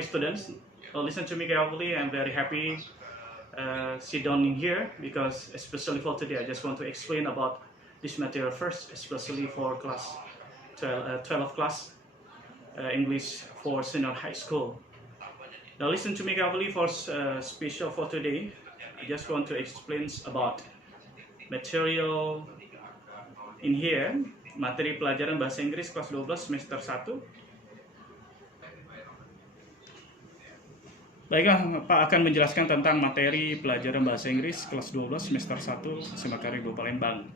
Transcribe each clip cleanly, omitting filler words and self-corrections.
my students, listen to me carefully. I'm very happy sit down in here because especially for today, I just want to explain about this material first, especially for class 12 class English for senior high school. Now listen to me carefully for special for today. I just want to explain about material in here, materi pelajaran bahasa Inggris kelas 12 semester 1. Baiklah, Pak akan menjelaskan tentang materi pelajaran bahasa Inggris kelas 12 semester 1 SMA Karibu Palembang.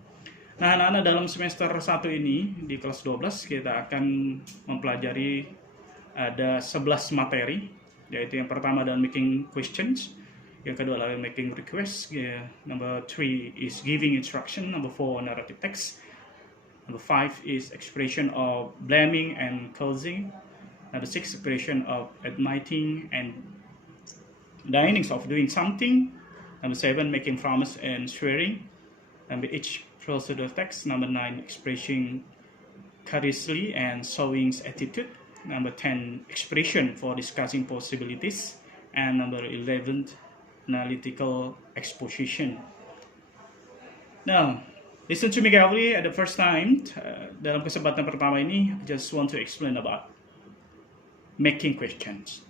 Nah, anak-anak, dalam semester 1 ini di kelas 12 kita akan mempelajari ada 11 materi, yaitu yang pertama adalah making questions, yang kedua adalah making requests, number 3 is giving instruction, number 4 narrative text, number 5 is expression of blaming and causing, number 6 expression of admitting and denying of doing something, number 7 making promise and swearing, number 8 procedure text, number 9 expressing courteously and showing attitude, number 10 expression for discussing possibilities, and number 11 analytical exposition. Now, listen to me carefully at the first time. Dalam kesempatan pertama ini, I just want to explain about making questions.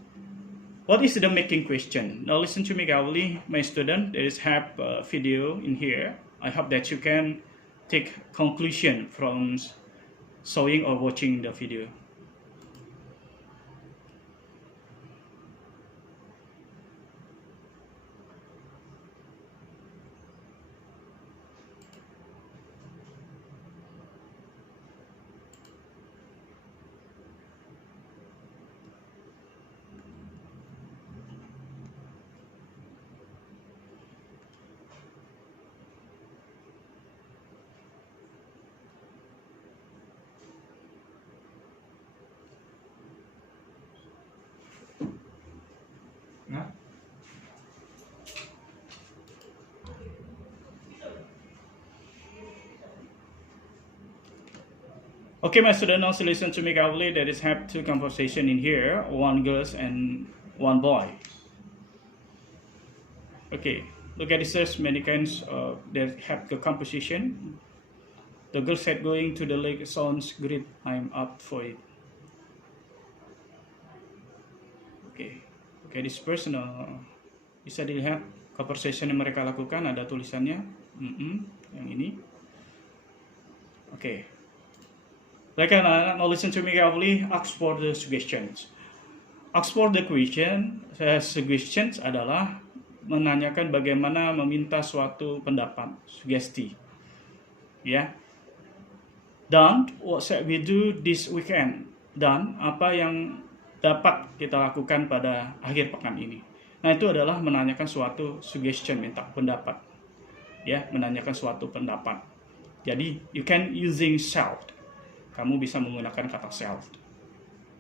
What is the making question? Now listen to me carefully, my student. There is have a video in here. I hope that you can take conclusion from showing or watching the video. Okay, my student, now listen to me carefully. There is have two conversation in here, one girl and one boy. Okay, look at this. There's many kinds of that have the composition. The girl said, "Going to the lake sounds great. I'm up for it." Okay, okay, this person bisa dilihat conversation yang mereka lakukan, ada tulisannya, yang ini. Okay. Like now listen to me carefully. Ask for the suggestions. Ask for the question. Suggestions adalah menanyakan bagaimana meminta suatu pendapat, sugesti. Ya. Dan what should we do this weekend? Dan apa yang dapat kita lakukan pada akhir pekan ini? Nah, itu adalah menanyakan suatu suggestion, minta pendapat. Ya, menanyakan suatu pendapat. Jadi you can using self. Kamu bisa menggunakan kata self.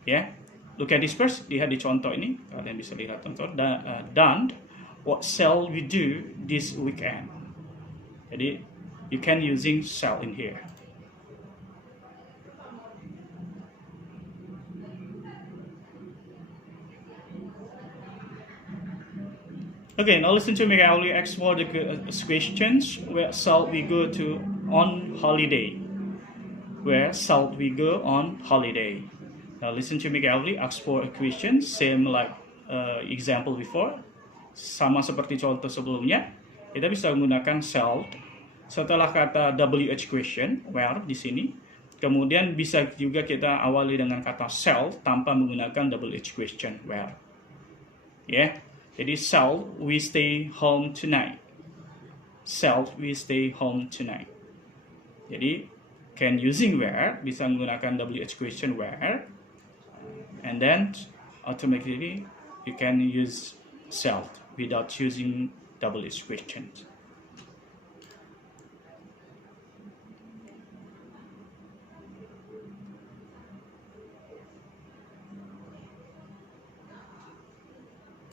Ya, look at this first. Lihat di contoh ini, kalian bisa lihat contoh. Dan what shall we do this weekend? Jadi you can using shall in here. Okay, now listen to me. I only ask for the questions. Where shall we go to on holiday? Where shall we go on holiday? Now listen to me carefully. Ask for a question, same like example before. Sama seperti contoh sebelumnya. Kita bisa menggunakan shall setelah kata WH question, where di sini. Kemudian bisa juga kita awali dengan kata shall tanpa menggunakan WH question, where. Ya. Jadi shall we stay home tonight? Shall we stay home tonight? Jadi can using where bisa menggunakan WH question where, and then automatically you can use shall without using WH question.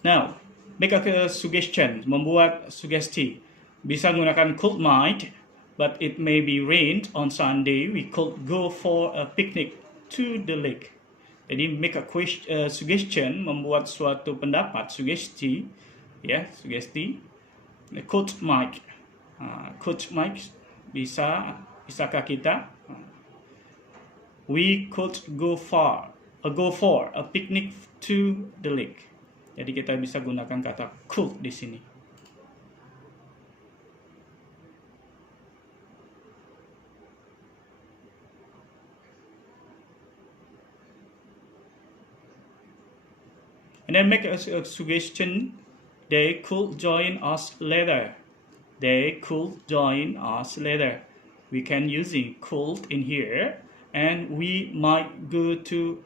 Now, make a suggestion, membuat sugesti. Bisa menggunakan could might, but it may be rained on Sunday. We could go for a picnic to the lake. Jadi make a suggestion, membuat suatu pendapat, sugesti, ya, sugesti. Coach Mike, Coach Mike, bisakah kita? We could go for a picnic to the lake. Jadi kita bisa gunakan kata could di sini. And then make a suggestion. They could join us later. They could join us later. We can using could in here, and we might go to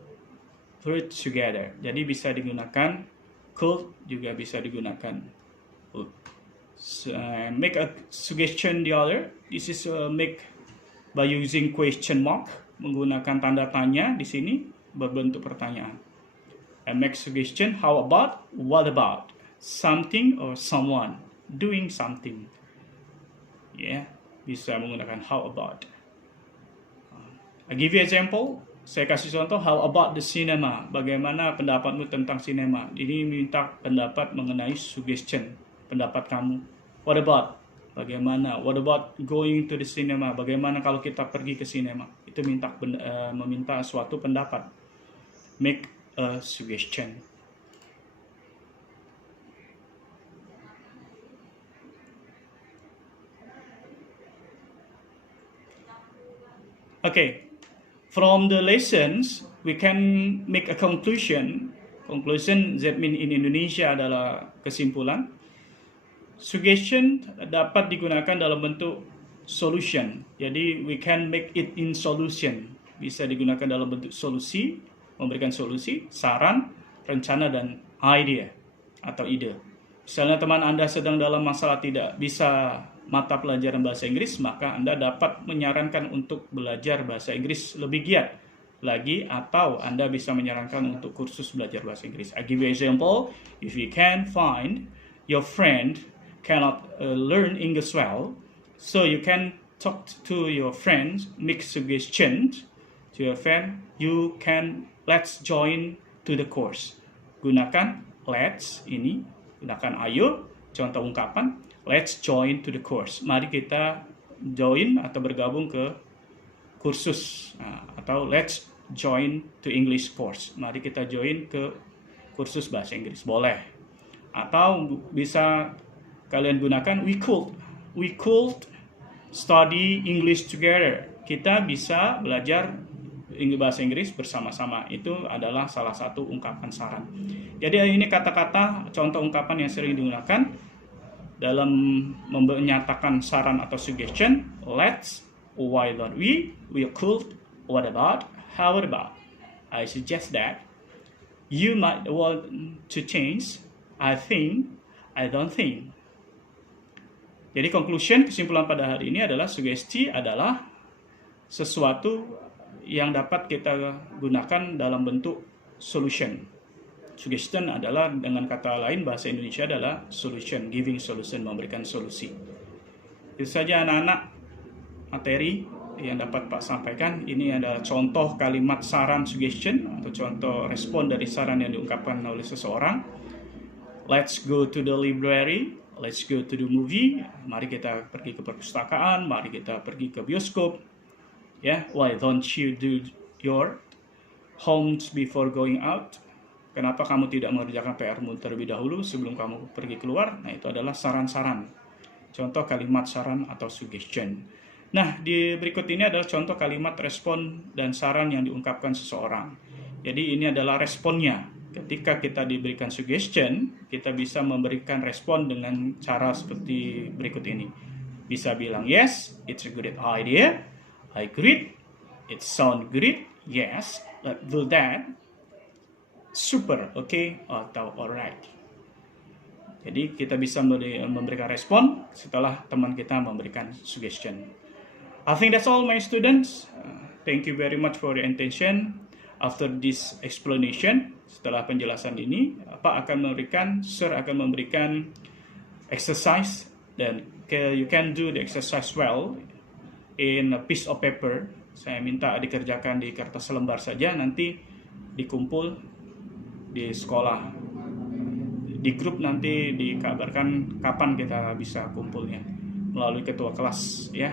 fruit together. Jadi bisa digunakan could, juga bisa digunakan would. So, make a suggestion the other. This is make by using question mark, menggunakan tanda tanya di sini berbentuk pertanyaan. And make suggestion, how about, what about, something or someone doing something. Yeah, bisa menggunakan how about. I give you example. Saya kasih contoh, how about the cinema? Bagaimana pendapatmu tentang sinema? Ini minta pendapat mengenai suggestion, pendapat kamu. What about? Bagaimana? What about going to the cinema? Bagaimana kalau kita pergi ke sinema? Itu meminta suatu pendapat. Make a suggestion. Okay, from the lessons we can make a conclusion. Conclusion that mean in Indonesia adalah kesimpulan. Suggestion dapat digunakan dalam bentuk solution. Jadi we can make it in solution. Bisa digunakan dalam bentuk solusi, memberikan solusi, saran, rencana, dan idea atau ide. Misalnya teman Anda sedang dalam masalah tidak bisa mata pelajaran bahasa Inggris, maka Anda dapat menyarankan untuk belajar bahasa Inggris lebih giat lagi, atau Anda bisa menyarankan untuk kursus belajar bahasa Inggris. I give you example. If you can find your friend cannot learn English well, so you can talk to your friends, make suggestions to your friend. You can let's join to the course. Gunakan let's ini, gunakan ayo, contoh ungkapan. Let's join to the course. Mari kita join atau bergabung ke kursus. Atau let's join to English course. Mari kita join ke kursus bahasa Inggris. Boleh. Atau bisa kalian gunakan we could study English together. Kita bisa belajar bahasa Inggris bersama-sama. Itu adalah salah satu ungkapan saran. Jadi ini kata-kata contoh ungkapan yang sering digunakan dalam menyatakan saran atau suggestion. Let's, why don't we could, what about, how about. I suggest that. You might want to change. I think, I don't think. Jadi conclusion, kesimpulan pada hari ini adalah sugesti adalah sesuatu yang dapat kita gunakan dalam bentuk solution. Suggestion adalah, dengan kata lain bahasa Indonesia adalah solution, giving solution, memberikan solusi. Itu saja anak-anak materi yang dapat Pak sampaikan. Ini adalah contoh kalimat saran suggestion atau contoh respon dari saran yang diungkapkan oleh seseorang. Let's go to the library, let's go to the movie. Mari kita pergi ke perpustakaan, mari kita pergi ke bioskop. Ya, why don't you do your homes before going out? Kenapa kamu tidak mengerjakan PR-mu terlebih dahulu sebelum kamu pergi keluar? Nah, itu adalah saran-saran. Contoh kalimat saran atau suggestion. Nah, di berikut ini adalah contoh kalimat respon dan saran yang diungkapkan seseorang. Jadi ini adalah responnya. Ketika kita diberikan suggestion, kita bisa memberikan respon dengan cara seperti berikut ini. Bisa bilang, yes, it's a good idea. I agree. It sounds great. Yes, let's do that. Super, okay, atau alright. Jadi kita bisa memberikan respon setelah teman kita memberikan suggestion. I think that's all, my students. Thank you very much for your attention. After this explanation, setelah penjelasan ini, Pak akan memberikan, Sir akan memberikan exercise, dan you can do the exercise well in a piece of paper. Saya minta dikerjakan di kertas lembar saja. Nanti dikumpul di sekolah. Di grup nanti dikabarkan kapan kita bisa kumpulnya melalui ketua kelas ya.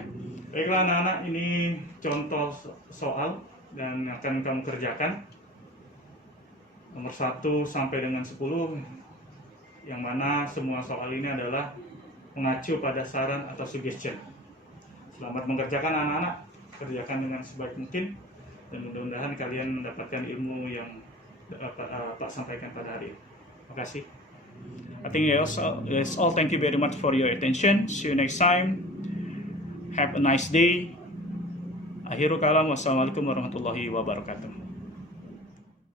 Baiklah anak-anak, ini contoh soal dan akan kamu kerjakan. Nomor 1 sampai dengan 10, yang mana semua soal ini adalah mengacu pada saran atau suggestion. Selamat mengerjakan anak-anak, kerjakan dengan sebaik mungkin, dan mudah-mudahan kalian mendapatkan ilmu yang dapat Pak sampaikan pada hari ini. Terima kasih. I think that's all. Thank you very much for your attention. See you next time. Have a nice day. Akhirul kalam. Wassalamualaikum warahmatullahi wabarakatuh.